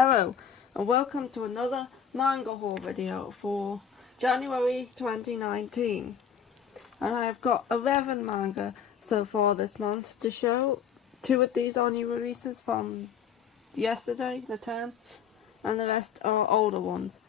Hello and welcome to another manga haul video for January 2019, and I've got 11 manga so far this month to show. 2 of these are new releases from yesterday, the 10th, and the rest are older ones.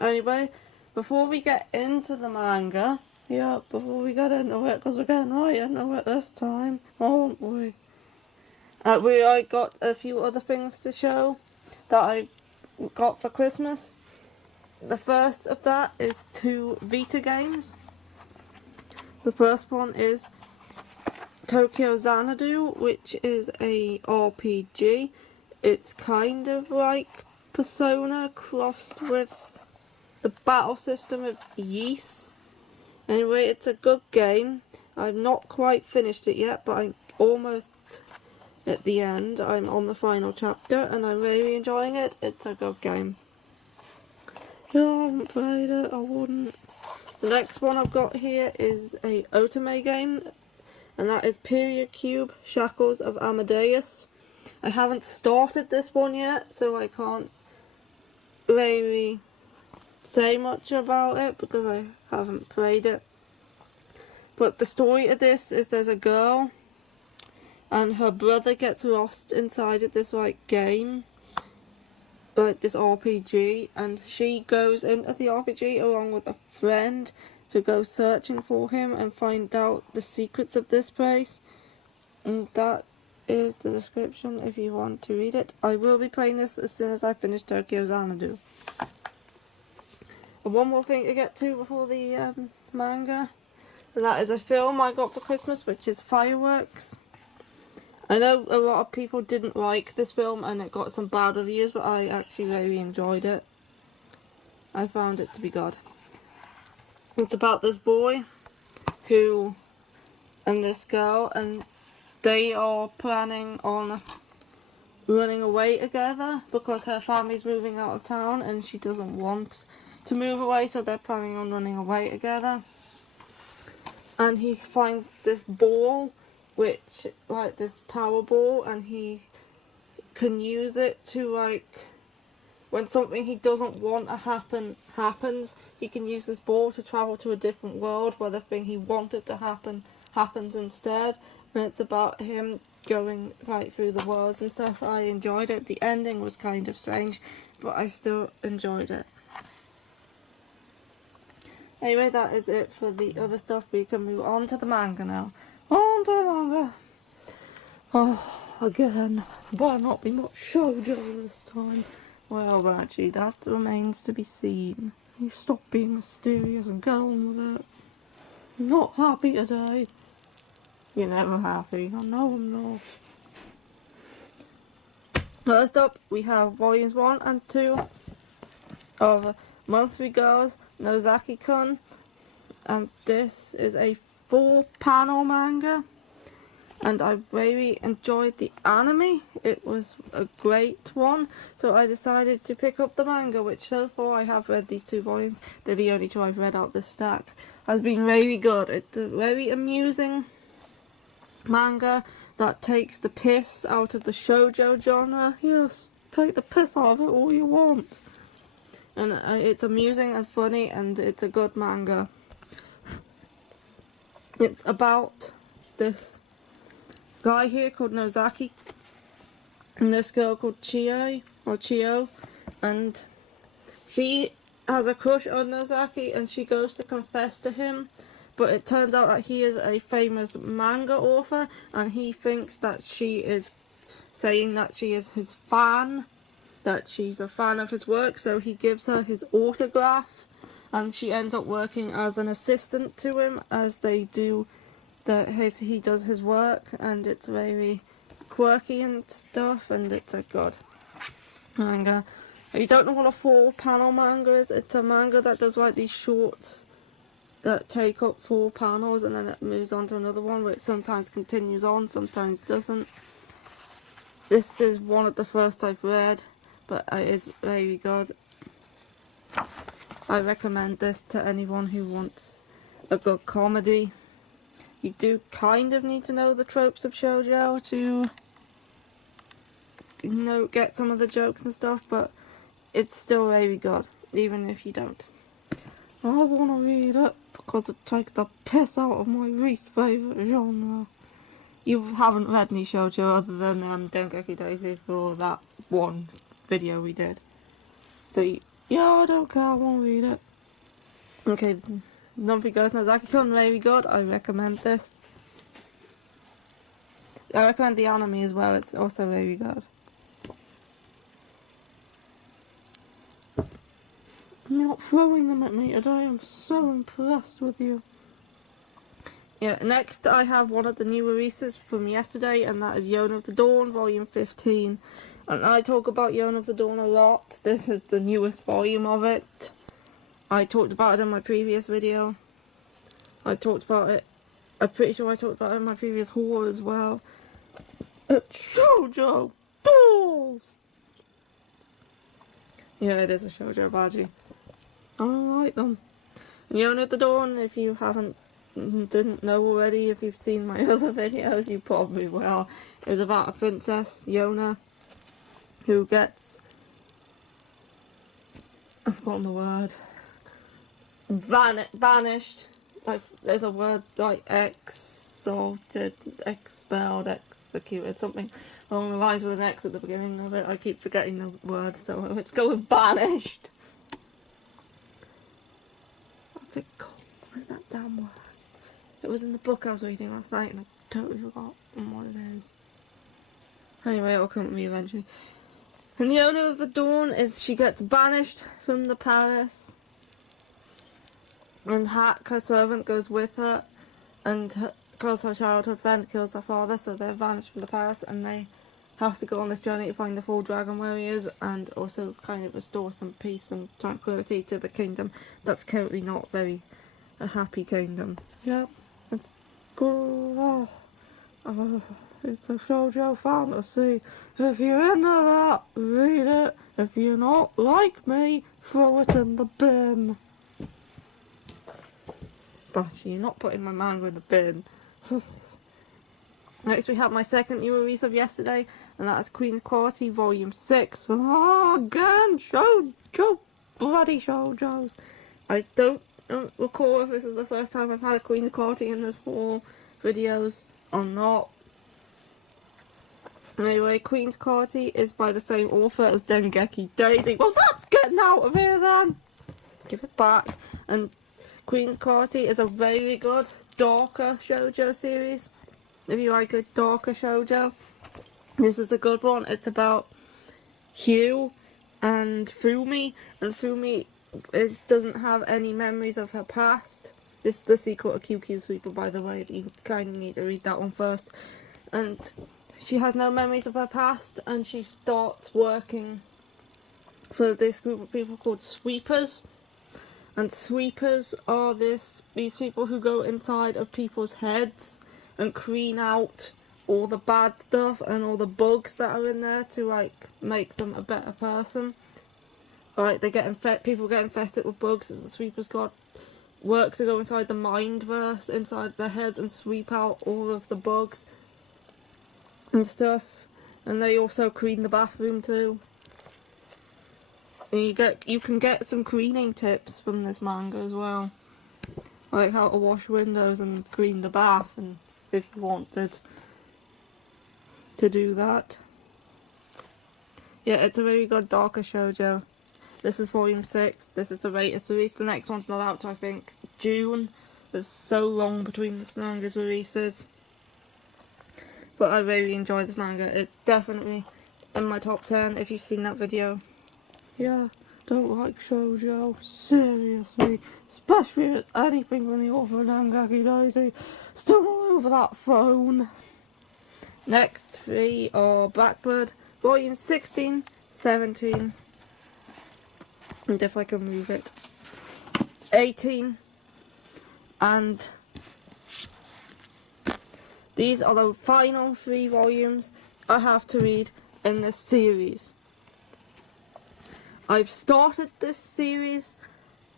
Anyway, before we get into the manga, before we get into it, because we're getting right into it this time, aren't we? I got a few other things to show that I got for Christmas. The first of that is 2 Vita games. The first one is Tokyo Xanadu, which is a RPG. It's kind of like Persona crossed with the battle system of Ys. Anyway, it's a good game. I've not quite finished it yet, but I'm almost at the end. I'm on the final chapter and I'm really enjoying it. It's a good game. If I haven't played it, I wouldn't. The next one I've got here is a otome game, and that is Period Cube Shackles of Amadeus. I haven't started this one yet, so I can't really say much about it because I haven't played it. But the story of this is there's a girl and her brother gets lost inside of this game, like this RPG, and she goes into the RPG along with a friend to go searching for him and find out the secrets of this place. And that is the description if you want to read it. I will be playing this as soon as I finish Tokyo Xanadu. And one more thing to get to before the manga, and that is a film I got for Christmas, which is Fireworks. I know a lot of people didn't like this film and it got some bad reviews, but I actually really enjoyed it. I found it to be good. It's about this boy and this girl, and they are planning on running away together because her family's moving out of town and she doesn't want to move away, so they're planning on running away together. And he finds this ball, which, this power ball, and he can use it to, when something he doesn't want to happens, he can use this ball to travel to a different world where the thing he wanted to happen happens instead. And it's about him going through the worlds and stuff. I enjoyed it. The ending was kind of strange, but I still enjoyed it. Anyway, that is it for the other stuff. We can move on to the manga now. On to the manga. Oh, again, better not be much shoujo this time. Well, Badgy, that remains to be seen. You stop being mysterious and get on with it. I'm not happy today. You're never happy. I know I'm not. First up, we have volumes 1 and 2 of Monthly Girls Nozaki-kun, and this is a 4-panel manga, and I really enjoyed the anime. It was a great one, so I decided to pick up the manga, which so far I have read these 2 volumes. They're the only 2 I've read out this stack. Has been really good. It's a very amusing manga that takes the piss out of the shoujo genre. Yes, take the piss out of it all you want. And it's amusing and funny, and it's a good manga. It's about this guy here called Nozaki and this girl called Chio, and she has a crush on Nozaki and she goes to confess to him, but it turns out that he is a famous manga author and he thinks that she is saying that she is his fan, that she's a fan of his work, so he gives her his autograph, and she ends up working as an assistant to him as he does his work, and it's very quirky and stuff, and it's a good manga. If you don't know what a 4-panel manga is, it's a manga that does these shorts that take up 4 panels and then it moves on to another one, which sometimes continues on, sometimes doesn't. This is one of the first I've read, but it is very good. I recommend this to anyone who wants a good comedy. You do kind of need to know the tropes of shoujo to get some of the jokes and stuff, but it's still very good, even if you don't. I want to read it because it takes the piss out of my least favourite genre. You haven't read any shoujo other than Dengeki Daisy for that one video we did. So, yeah, I don't care, I want to read it. Okay, Nothing Goes Nozaki-kun, very good, I recommend this. I recommend the anime as well, it's also very good. You're not throwing them at me today, I'm so impressed with you. Yeah, next I have one of the new releases from yesterday, and that is Yone of the Dawn, Volume 15. And I talk about Yone of the Dawn a lot. This is the newest volume of it. I talked about it in my previous video. I'm pretty sure I talked about it in my previous haul as well. It's shoujo balls! Yeah, it is a shoujo Badgy. I like them. Yone of the Dawn, if you didn't know already, if you've seen my other videos, you probably will. It was about a princess, Yona, who gets, I've forgotten the word, banished. Like, there's a word like exalted, expelled, executed, something along the lines with an X at the beginning of it. I keep forgetting the word, so let's go with banished. What's it called? What is that damn word? It was in the book I was reading last night and I totally forgot what it is. Anyway, it'll come to me eventually. And the owner of the Dawn is she gets banished from the palace, and Hack, her servant, goes with her, and because her childhood friend kills her father, so they're banished from the palace, and they have to go on this journey to find the 4 dragon warriors, and also kind of restore some peace and tranquility to the kingdom that's currently not very a happy kingdom. Yep, it's good. It's a shoujo fantasy. If you're into that, read it. If you're not like me, throw it in the bin. But you're not putting my manga in the bin. Next we have my second new release of yesterday, and that is Queen's Quality Volume 6. Again, shoujo, bloody shoujos. I don't recall if this is the first time I've had a Queen's Quality in this 4 videos or not. Anyway, Queen's Quality is by the same author as Dengeki Daisy. Well, that's getting out of here then! Give it back. And Queen's Quality is a very good, darker shoujo series. If you like a darker shoujo, this is a good one. It's about Hugh and Fumi, and Fumi doesn't have any memories of her past. This is the sequel to QQ Sweeper, by the way. You kind of need to read that one first. And she has no memories of her past, and she starts working for this group of people called Sweepers. And Sweepers are these people who go inside of people's heads and clean out all the bad stuff and all the bugs that are in there to, like, make them a better person. Like, people get infected with bugs, as the Sweepers got work to go inside the mindverse, inside their heads, and sweep out all of the bugs and stuff. And they also clean the bathroom too. And you can get some cleaning tips from this manga as well, like how to wash windows and clean the bath, and if you wanted to do that. Yeah, it's a very good darker shoujo. This is volume 6. This is the latest release. The next one's not out till I think June. There's so long between this manga's releases. But I really enjoy this manga. It's definitely in my top 10 if you've seen that video. Yeah, don't like shoujo, seriously. Especially if it's anything from the author of Dengeki Daisy. Still all over that phone. Next 3 are Blackbird, volume 16, 17, and if I can move it, 18, and these are the final 3 volumes I have to read in this series. I've started this series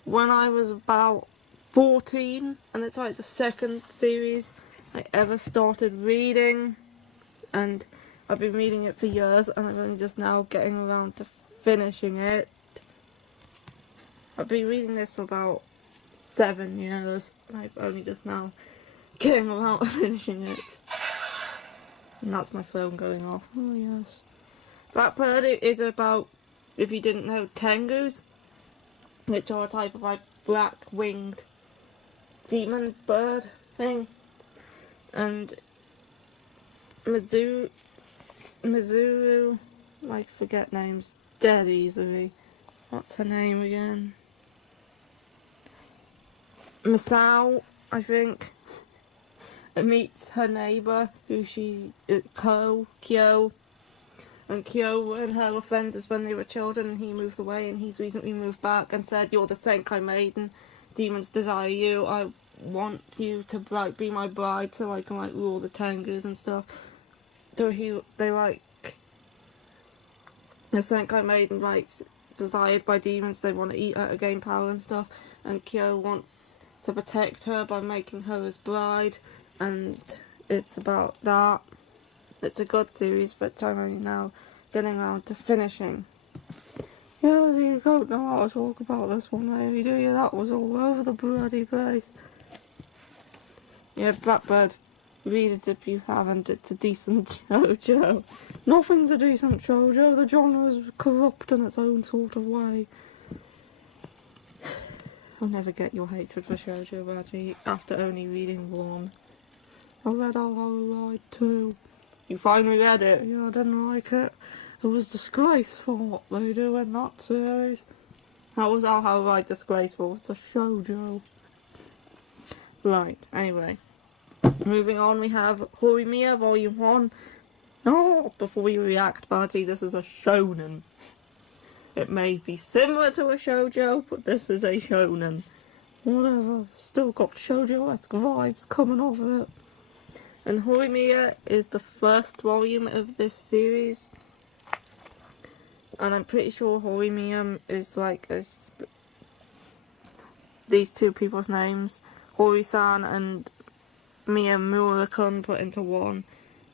when I was about 14, and it's like the second series I ever started reading, and I've been reading it for years and I'm only just now getting around to finishing it. I've been reading this for about 7 years and I'm only just now getting around to finishing it. And that's my phone going off. Oh yes. Blackbird is about, if you didn't know, tengus, which are a type of like black-winged demon bird thing. And Mizuru, I forget names dead easily. What's her name again? Masao, I think. Meets her neighbour, who Kyo. And Kyo and her were friends when they were children, and he moved away, and he's recently moved back and said, "You're the Senkai maiden. Demons desire you. I want you to like be my bride, so I can like rule the Tengus and stuff." So they like the Senkai maiden like desired by demons. They want to eat her to gain power and stuff, and Kyo wants to protect her by making her his bride, and it's about that. It's a good series, but I'm only now getting around to finishing. Yeah, you don't know how to talk about this one, really, do you? That was all over the bloody place. Yeah, Blackbird, read it if you haven't. It's a decent shoujo. Nothing's a decent shoujo. The genre is corrupt in its own sort of way. I'll never get your hatred for shoujo, Badgy, after only reading one. I read Our Whole Ride too. You finally read it? Yeah, I didn't like it. It was disgraceful what they do in that series. How was Our Whole Ride disgraceful? It's a shoujo. Right, anyway. Moving on, we have Horimiya Volume 1. Oh, before we react, Badgy, this is a shonen. It may be similar to a shoujo, but this is a shonen. Whatever, still got shoujo-esque vibes coming off of it. And Horimiya is the first volume of this series. And I'm pretty sure Horimiya is like these two people's names, Hori-san and Miyamura-kun, put into one.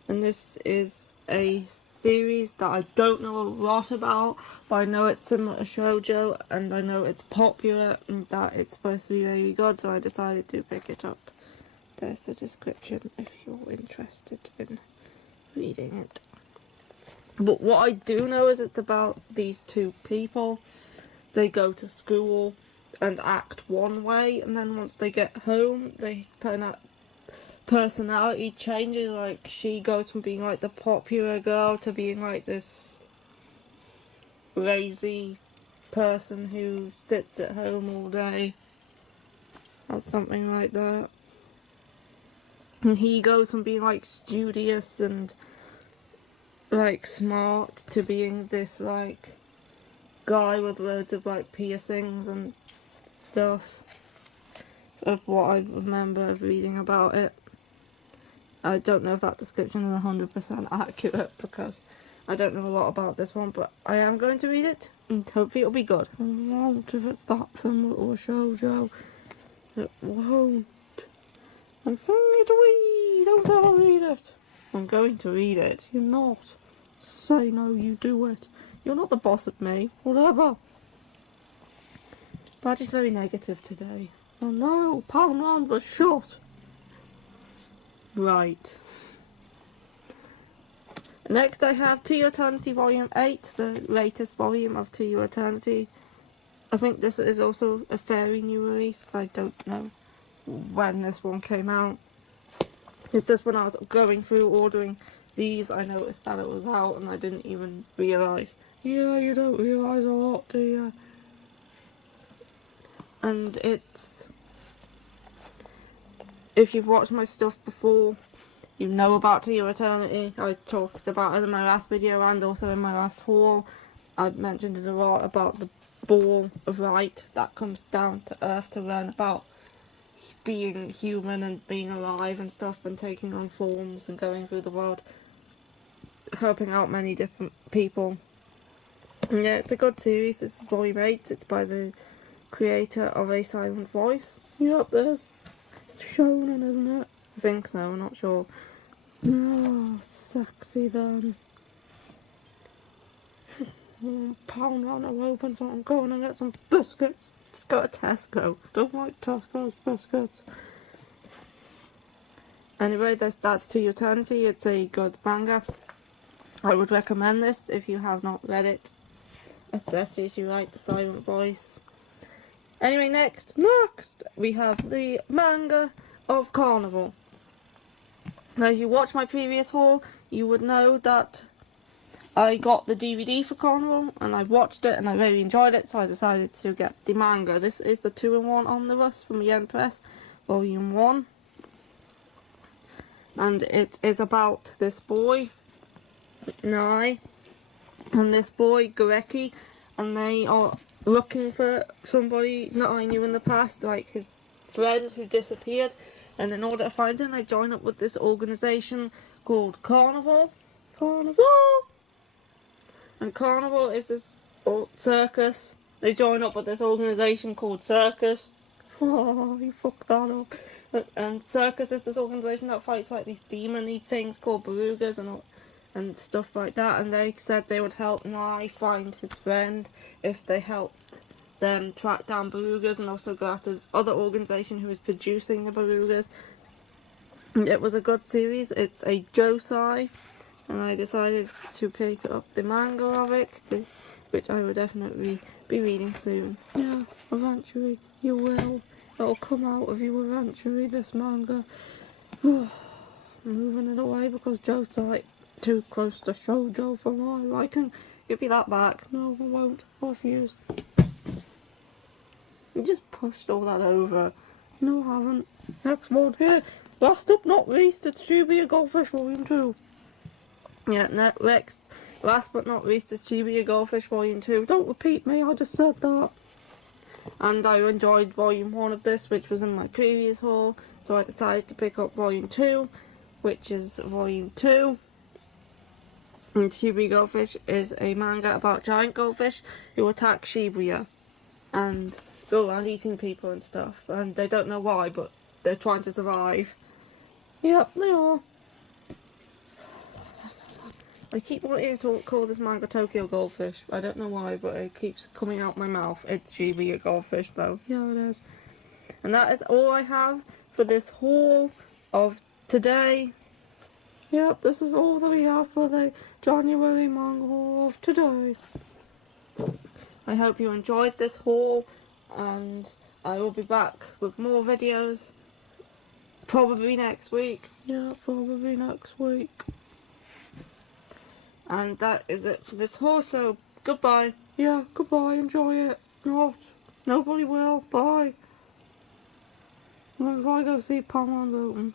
And this is a series that I don't know a lot about, but I know it's similar to shoujo, and I know it's popular, and that it's supposed to be very good, so I decided to pick it up. There's the description if you're interested in reading it. But what I do know is it's about these two people. They go to school and act one way, and then once they get home, they put out personality changes. Like, she goes from being like the popular girl to being like this lazy person who sits at home all day, or something like that. And he goes from being like studious and like smart to being this like guy with loads of like piercings and stuff, of what I remember of reading about it. I don't know if that description is 100% accurate because I don't know a lot about this one, but I am going to read it and hopefully it'll be good. It won't if it's that similar to a shoujo. It won't. I'm trying to read. Don't ever read it. I'm going to read it. You're not. Say no, you do it. You're not the boss of me. Whatever. Badgy's very negative today. Oh no, Pound Round was shot. Right. Next I have To Your Eternity Volume 8, the latest volume of To Your Eternity. I think this is also a fairly new release. I don't know when this one came out. It's just when I was going through ordering these, I noticed that it was out and I didn't even realise. Yeah, you don't realise a lot, do you? And it's... if you've watched my stuff before, you know about To Your Eternity. I talked about it in my last video and also in my last haul. I mentioned it a lot about the ball of light that comes down to Earth to learn about being human and being alive and stuff, and taking on forms and going through the world, helping out many different people. And yeah, it's a good series. This is volume 8. It's by the creator of A Silent Voice. Yep, it's shonen, isn't it? I think so, I'm not sure. Oh, sexy then. pound round a open, so I'm going to get some biscuits. Just go to Tesco. Don't like Tesco's biscuits. Anyway, that's To Eternity. It's a good manga. I would recommend this if you have not read it, especially if you like the silent voice. Anyway, next, we have the manga of Carnival. Now, if you watched my previous haul, you would know that I got the DVD for Carnival, and I watched it, and I really enjoyed it, so I decided to get the manga. This is the 2-in-1 Omnibus from Yen Press, Volume 1. And it is about this boy, Nai, and this boy, Goreki, and they are looking for somebody that I knew in the past, like his friend who disappeared, and in order to find him, they join up with this organisation called Carnival. And Carnival is this circus. They join up with this organisation called Circus. Oh, you fucked that up. And Circus is this organisation that fights like these demon-y things called belugas and stuff like that. And they said they would help Nai find his friend if they helped them track down belugas, and also go after this other organisation who is producing the belugas. And it was a good series. It's a josei, and I decided to pick up the manga of it, which I will definitely be reading soon. Yeah, eventually you will. It'll come out of you eventually, this manga. I'm moving it away because josei too close to shoujo for my liking. Give me that back. No, I won't. I refuse. You just pushed all that over. No, I haven't. Next one here. Last up, not least, it's Shibuya Goldfish Volume 2. Yeah, next. Last but not least, is Shibuya Goldfish Volume 2. Don't repeat me, I just said that. And I enjoyed Volume 1 of this, which was in my previous haul. So I decided to pick up Volume 2, which is Volume 2. And Shibuya Goldfish is a manga about giant goldfish who attack Shibuya and go around eating people and stuff. And they don't know why, but they're trying to survive. Yep, they are. I keep wanting to call this manga Tokyo Goldfish. I don't know why, but it keeps coming out my mouth. It's Shibuya Goldfish, though. Yeah, it is. And that is all I have for this haul of today. Yep, this is all that we have for the January manga haul of today. I hope you enjoyed this haul, and I will be back with more videos probably next week. Yeah, probably next week. And that is it for this haul, so goodbye. Yeah, goodbye, enjoy it. Nobody will. Bye. I'm gonna go see Palmer's open.